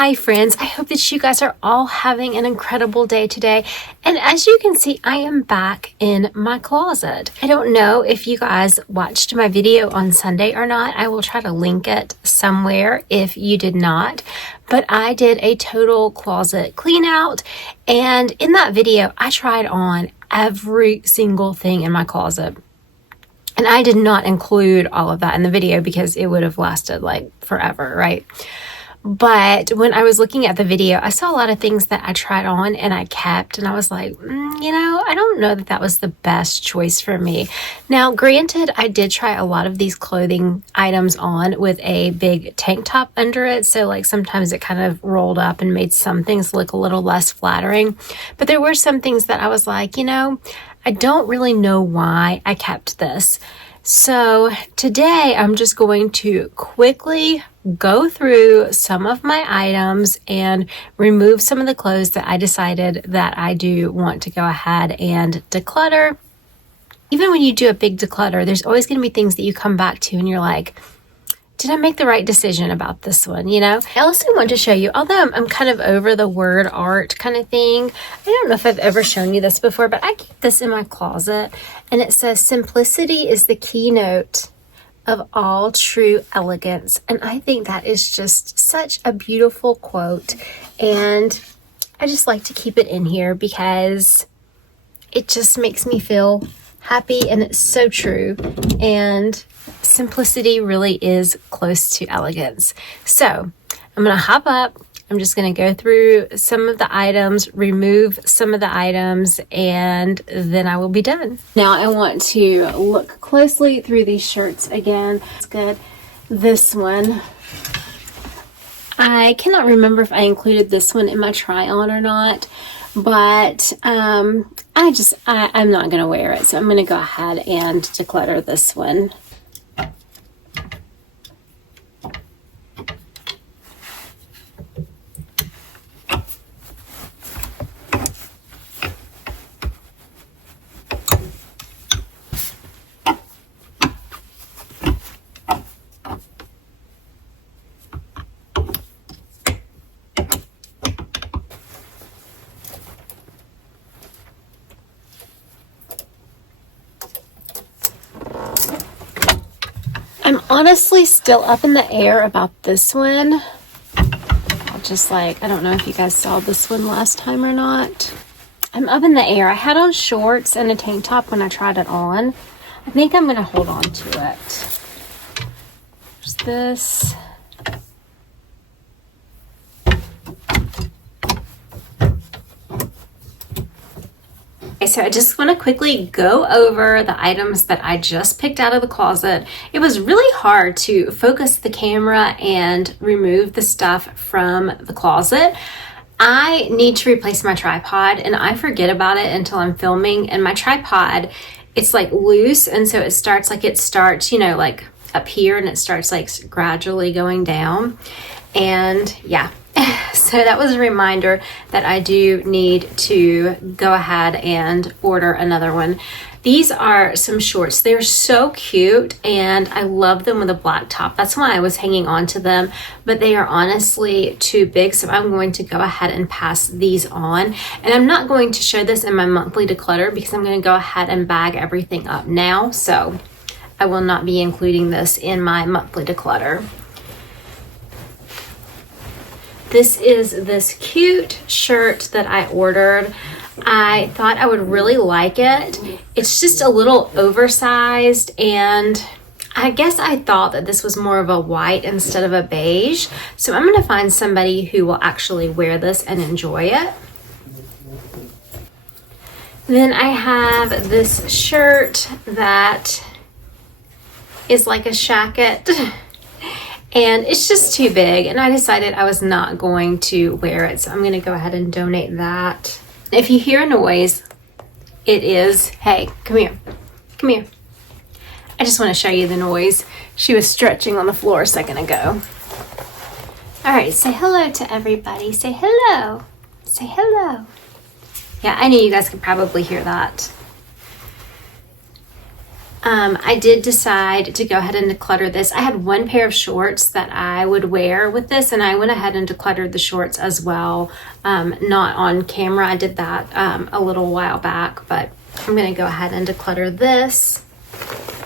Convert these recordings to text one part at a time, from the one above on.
Hi friends, I hope that you guys are all having an incredible day today. And as you can see, I am back in my closet. I don't know if you guys watched my video on Sunday or not. I will try to link it somewhere if you did not. But I did a total closet clean out. And in that video, I tried on every single thing in my closet. And I did not include all of that in the video because it would have lasted like forever, right? But when I was looking at the video, I saw a lot of things that I tried on and I kept, and I was like, I don't know that that was the best choice for me. Now, granted, I did try a lot of these clothing items on with a big tank top under it. So like sometimes it kind of rolled up and made some things look a little less flattering. But there were some things that I was like, I don't really know why I kept this. So today I'm just going to quickly go through some of my items and remove some of the clothes that I decided that I do want to go ahead and declutter. Even when you do a big declutter, there's always going to be things that you come back to and you're like, did I make the right decision about this one? I also want to show you, although I'm kind of over the word art kind of thing. I don't know if I've ever shown you this before, but I keep this in my closet and it says, simplicity is the keynote of all true elegance. And I think that is just such a beautiful quote. And I just like to keep it in here because it just makes me feel happy and it's so true. And simplicity really is close to elegance. So I'm going to hop up. I'm just going to go through some of the items, remove some of the items, and then I will be done. Now I want to look closely through these shirts again. It's good. This one, I cannot remember if I included this one in my try on or not, but I'm not going to wear it. So I'm going to go ahead and declutter this one. I'm honestly still up in the air about this one. I don't know if you guys saw this one last time or not. I'm up in the air. I had on shorts and a tank top when I tried it on. I think I'm going to hold on to it. There's this. So I just want to quickly go over the items that I just picked out of the closet. It was really hard to focus the camera and remove the stuff from the closet. I need to replace my tripod and I forget about it until I'm filming, and my tripod, it's like loose, and so it starts like like up here and it starts like gradually going down. And yeah. So that was a reminder that I do need to go ahead and order another one. These are some shorts. They're so cute and I love them with a black top. That's why I was hanging on to them, but they are honestly too big. So I'm going to go ahead and pass these on. And I'm not going to show this in my monthly declutter because I'm going to go ahead and bag everything up now. So I will not be including this in my monthly declutter. This is this cute shirt that I ordered. I thought I would really like it. It's just a little oversized, and I guess I thought that this was more of a white instead of a beige. So I'm going to find somebody who will actually wear this and enjoy it. Then I have this shirt that is like a shacket. And it's just too big, and I decided I was not going to wear it, so I'm going to go ahead and donate that. If you hear a noise, it is, hey, come here. I just want to show you the noise. She was stretching on the floor a second ago. All right, say hello to everybody. Say hello. Say hello. Yeah, I knew you guys could probably hear that. I did decide to go ahead and declutter this. I had one pair of shorts that I would wear with this, and I went ahead and decluttered the shorts as well. Not on camera. I did that a little while back, but I'm going to go ahead and declutter this.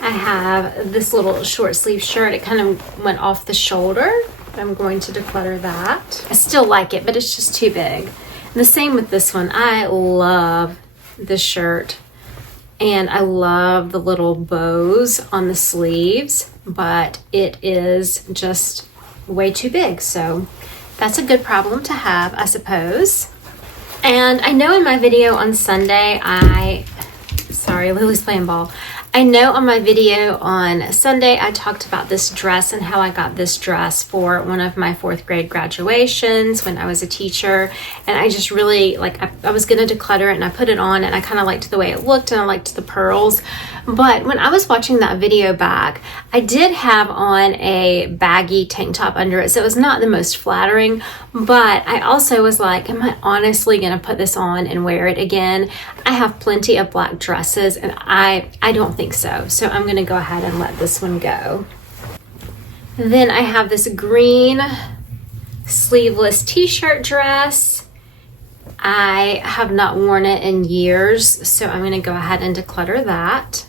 I have this little short sleeve shirt. It kind of went off the shoulder. I'm going to declutter that. I still like it, but it's just too big. And the same with this one. I love this shirt. And I love the little bows on the sleeves, but it is just way too big. So that's a good problem to have, I suppose. And I know in my video on Sunday, sorry, Lily's playing ball. I know on my video on Sunday, I talked about this dress and how I got this dress for one of my 4th grade graduations when I was a teacher. And I just really, I was going to declutter it, and I put it on, and I kind of liked the way it looked, and I liked the pearls. But when I was watching that video back, I did have on a baggy tank top under it. So it was not the most flattering, but I also was like, am I honestly going to put this on and wear it again? I have plenty of black dresses, and I don't think so. So I'm going to go ahead and let this one go. Then I have this green sleeveless t-shirt dress. I have not worn it in years, so I'm going to go ahead and declutter that.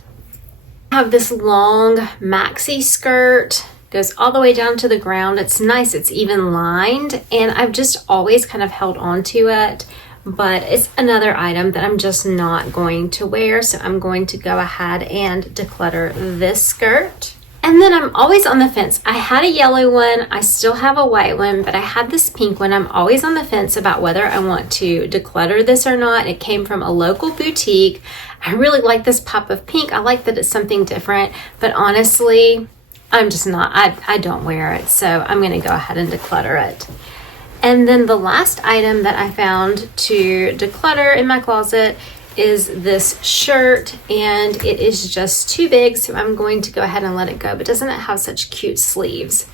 I have this long maxi skirt, goes all the way down to the ground. It's nice, it's even lined, and I've just always kind of held on to it, but it's another item that I'm just not going to wear, so I'm going to go ahead and declutter this skirt. And then I'm always on the fence. I had a yellow one, I still have a white one, but I had this pink one. I'm always on the fence about whether I want to declutter this or not. It came from a local boutique. I really like this pop of pink. I like that it's something different, but honestly, I'm just not, I don't wear it, so I'm gonna go ahead and declutter it. And then the last item that I found to declutter in my closet is this shirt, and it is just too big, so I'm going to go ahead and let it go. But doesn't it have such cute sleeves?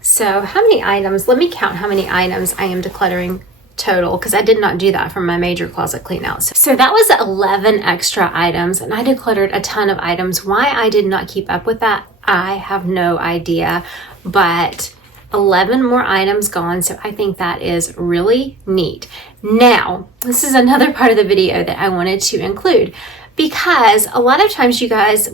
So how many items? Let me count how many items I am decluttering total, because I did not do that from my major closet clean out. So that was 11 extra items, and I decluttered a ton of items. Why I did not keep up with that, I have no idea, but 11 more items gone, so I think that is really neat. Now, this is another part of the video that I wanted to include, because a lot of times you guys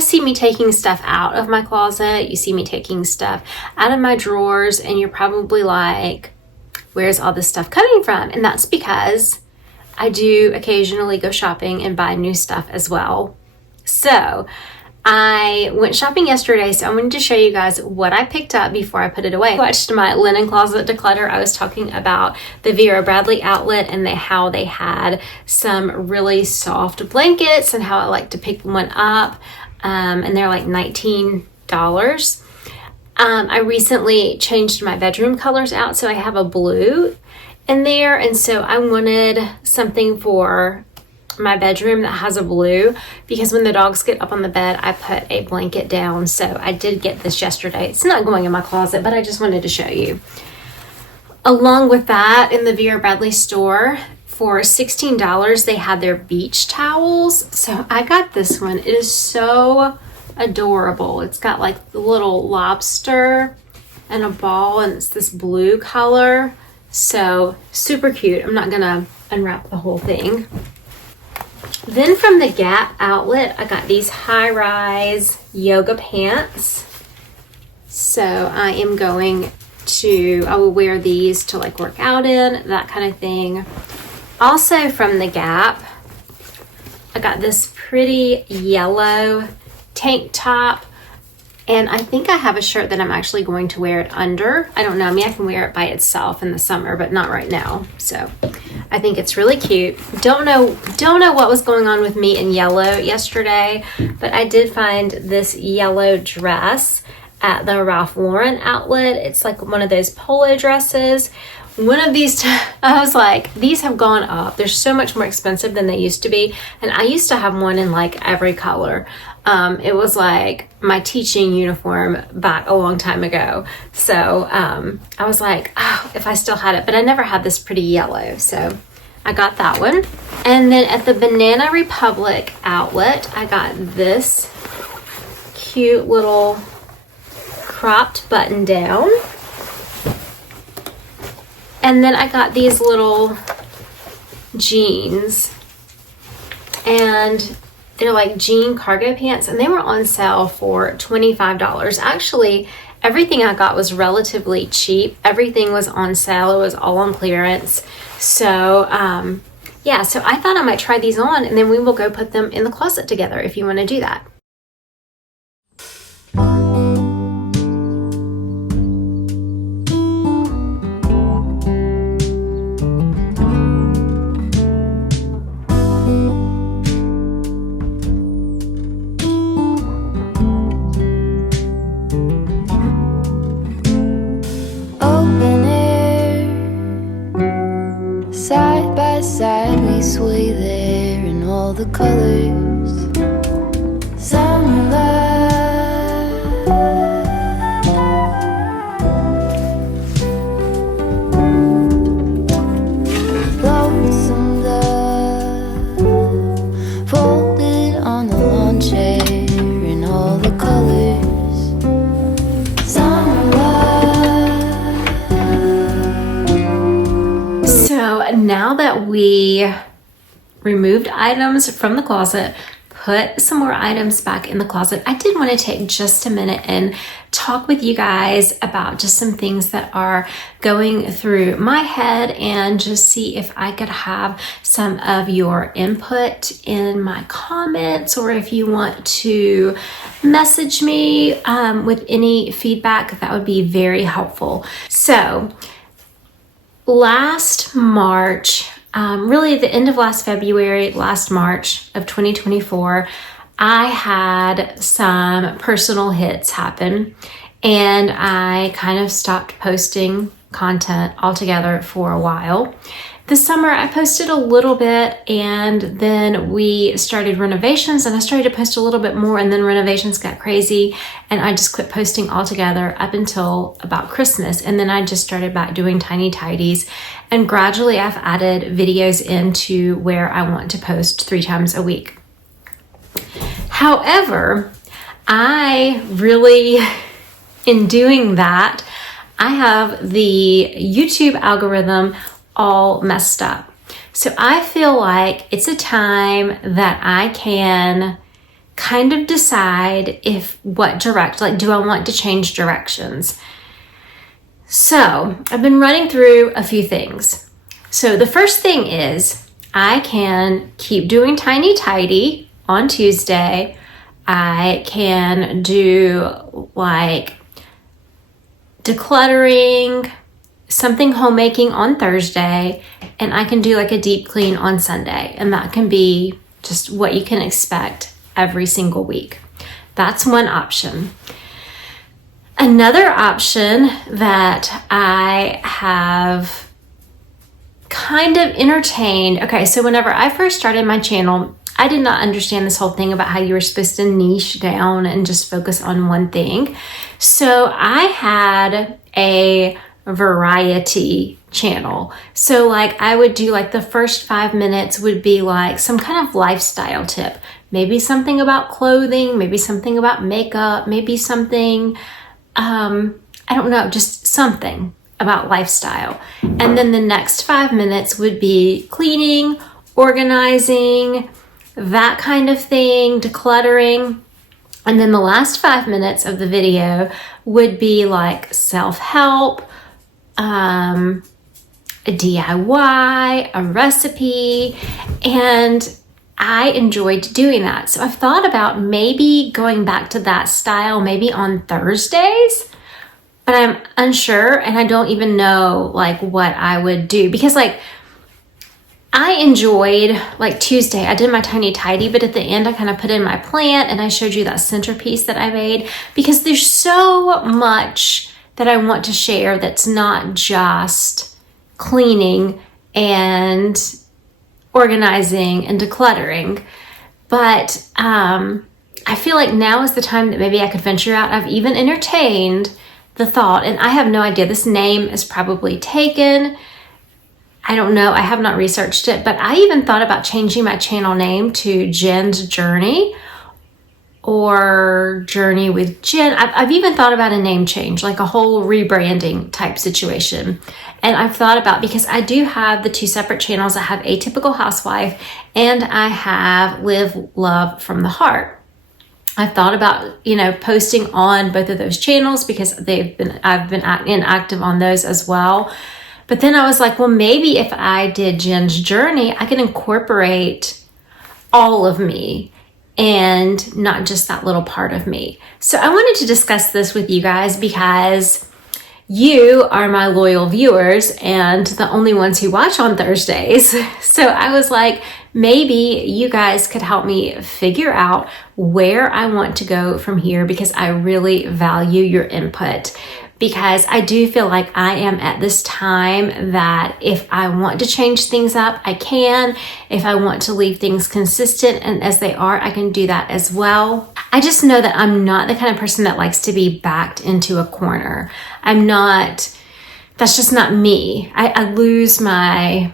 see me taking stuff out of my closet, you see me taking stuff out of my drawers, and you're probably like, where's all this stuff coming from? And that's because I do occasionally go shopping and buy new stuff as well. So I went shopping yesterday, so I wanted to show you guys what I picked up before I put it away. I watched my linen closet declutter. I was talking about the Vera Bradley outlet and how they had some really soft blankets and how I like to pick one up, and they're like $19. I recently changed my bedroom colors out, so I have a blue in there, and so I wanted something for my bedroom that has a blue, because when the dogs get up on the bed, I put a blanket down. So I did get this yesterday. It's not going in my closet, but I just wanted to show you. Along with that, in the Vera Bradley store, for $16, they had their beach towels. So I got this one. It is so adorable. It's got like the little lobster and a ball, and it's this blue color. So super cute. I'm not gonna unwrap the whole thing. Then from the Gap outlet, I got these high-rise yoga pants. So I will wear these to like work out in, that kind of thing. Also from the Gap, I got this pretty yellow tank top, and I think I have a shirt that I'm actually going to wear it under. I don't know, I mean, I can wear it by itself in the summer, but not right now. So I think it's really cute. Don't know what was going on with me in yellow yesterday, but I did find this yellow dress at the Ralph Lauren outlet. It's like one of those polo dresses. One of these, I was like, these have gone up. They're so much more expensive than they used to be. And I used to have one in like every color. It was like my teaching uniform back a long time ago. So I was like, oh, if I still had it, but I never had this pretty yellow. So I got that one. And then at the Banana Republic outlet, I got this cute little cropped button down. And then I got these little jeans, and they're like jean cargo pants, and they were on sale for $25. Actually, everything I got was relatively cheap. Everything was on sale. It was all on clearance. So, yeah, so I thought I might try these on, and then we will go put them in the closet together if you want to do that. Side by side we sway there in all the colors. Summer love, lonesome love, folded on the lawn chair in all the colors. Summer love. So now that we removed items from the closet, put some more items back in the closet, I did want to take just a minute and talk with you guys about just some things that are going through my head, and just see if I could have some of your input in my comments, or if you want to message me with any feedback, that would be very helpful. So last March, really the end of last February, last March of 2024, I had some personal hits happen, and I kind of stopped posting content altogether for a while. This summer I posted a little bit, and then we started renovations, and I started to post a little bit more, and then renovations got crazy and I just quit posting altogether up until about Christmas. And then I just started back doing tiny tidies, and gradually I've added videos into where I want to post 3 times a week. However, I really, in doing that, I have the YouTube algorithm all messed up. So I feel like it's a time that I can kind of decide do I want to change directions. So I've been running through a few things. So the first thing is I can keep doing tiny tidy on Tuesday. I can do like decluttering, something homemaking on Thursday, and I can do like a deep clean on Sunday, and that can be just what you can expect every single week. That's one option. Another option that I have kind of entertained, okay, so whenever I first started my channel, I did not understand this whole thing about how you were supposed to niche down and just focus on one thing. So I had a variety channel. So like I would do like the first 5 minutes would be like some kind of lifestyle tip, maybe something about clothing, maybe something about makeup, maybe something, I don't know, just something about lifestyle. And then the next 5 minutes would be cleaning, organizing, that kind of thing, decluttering. And then the last 5 minutes of the video would be like self-help, a DIY, a recipe, and I enjoyed doing that. So I've thought about maybe going back to that style, maybe on Thursdays, but I'm unsure, and I don't even know like what I would do, because like I enjoyed like Tuesday, I did my tiny tidy, but at the end I kind of put in my plant and I showed you that centerpiece that I made, because there's so much that I want to share that's not just cleaning and organizing and decluttering. But I feel like now is the time that maybe I could venture out. I've even entertained the thought, and I have no idea, this name is probably taken. I don't know, I have not researched it, but I even thought about changing my channel name to Jen's Journey, or Journey with Jen. I've even thought about a name change, like a whole rebranding type situation. And I've thought about, because I do have the 2 separate channels. I have Atypical Housewife and I have Live Love from the Heart. I've thought about, posting on both of those channels because I've been inactive on those as well. But then I was like, well, maybe if I did Jen's Journey, I could incorporate all of me and not just that little part of me. So I wanted to discuss this with you guys because you are my loyal viewers and the only ones who watch on Thursdays. So I was like, maybe you guys could help me figure out where I want to go from here, because I really value your input. Because I do feel like I am at this time that if I want to change things up, I can. If I want to leave things consistent and as they are, I can do that as well. I just know that I'm not the kind of person that likes to be backed into a corner. That's just not me. I lose my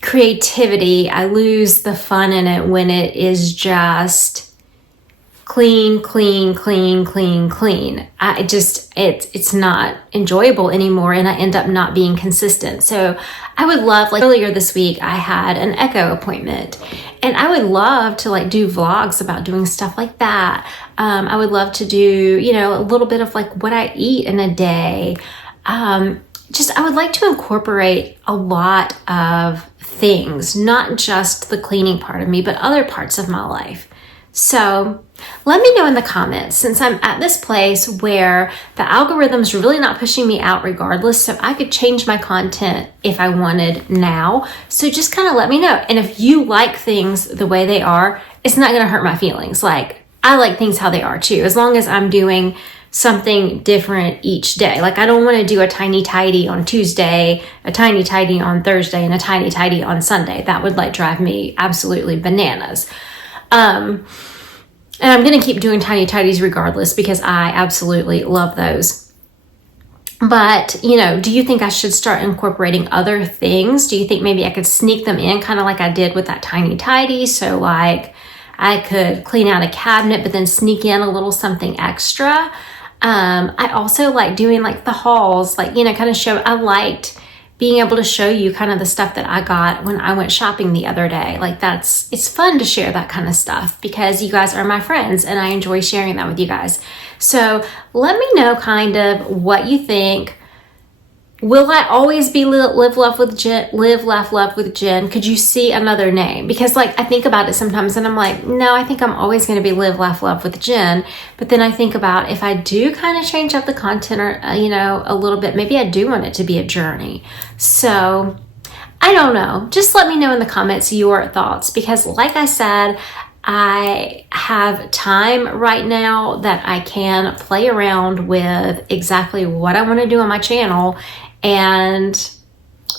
creativity. I lose the fun in it when it is just clean. It's not enjoyable anymore, and I end up not being consistent. So I would love, like earlier this week, I had an echo appointment, and I would love to do vlogs about doing stuff like that. I would love to do, a little bit of what I eat in a day. I would like to incorporate a lot of things, not just the cleaning part of me, but other parts of my life. So let me know in the comments, since I'm at this place where the algorithm's really not pushing me out regardless, so I could change my content if I wanted now. So just kind of let me know. And if you like things the way they are, it's not going to hurt my feelings. I like things how they are too, as long as I'm doing something different each day. I don't want to do a tiny tidy on Tuesday, a tiny tidy on Thursday, and a tiny tidy on Sunday. That would drive me absolutely bananas. And I'm going to keep doing tiny tidies regardless, because I absolutely love those. But, do you think I should start incorporating other things? Do you think maybe I could sneak them in, kind of like I did with that tiny tidy? So I could clean out a cabinet, but then sneak in a little something extra. I also like doing the hauls, kind of show. I liked being able to show you kind of the stuff that I got when I went shopping the other day. It's fun to share that kind of stuff because you guys are my friends and I enjoy sharing that with you guys. So let me know kind of what you think. Will I always be Live, Laugh, Love with Jen? Could you see another name? Because I think about it sometimes and I'm like, no, I think I'm always going to be Live, Laugh, Love with Jen. But then I think about if I do kind of change up the content or, a little bit, maybe I do want it to be a journey. So I don't know. Just let me know in the comments your thoughts, because like I said, I have time right now that I can play around with exactly what I want to do on my channel,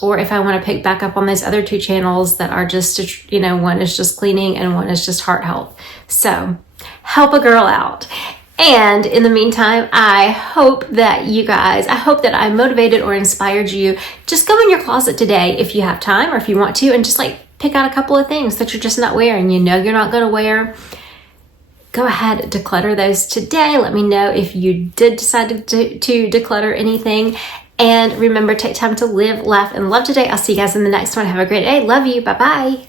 or if I want to pick back up on those other 2 channels that are just, one is just cleaning and one is just heart health. So help a girl out. And in the meantime, I hope that I motivated or inspired you. Just go in your closet today if you have time or if you want to, and just pick out a couple of things that you're just not wearing, you're not going to wear. Go ahead, declutter those today. Let me know if you did decide to declutter anything. And remember, take time to live, laugh, and love today. I'll see you guys in the next one. Have a great day. Love you. Bye-bye.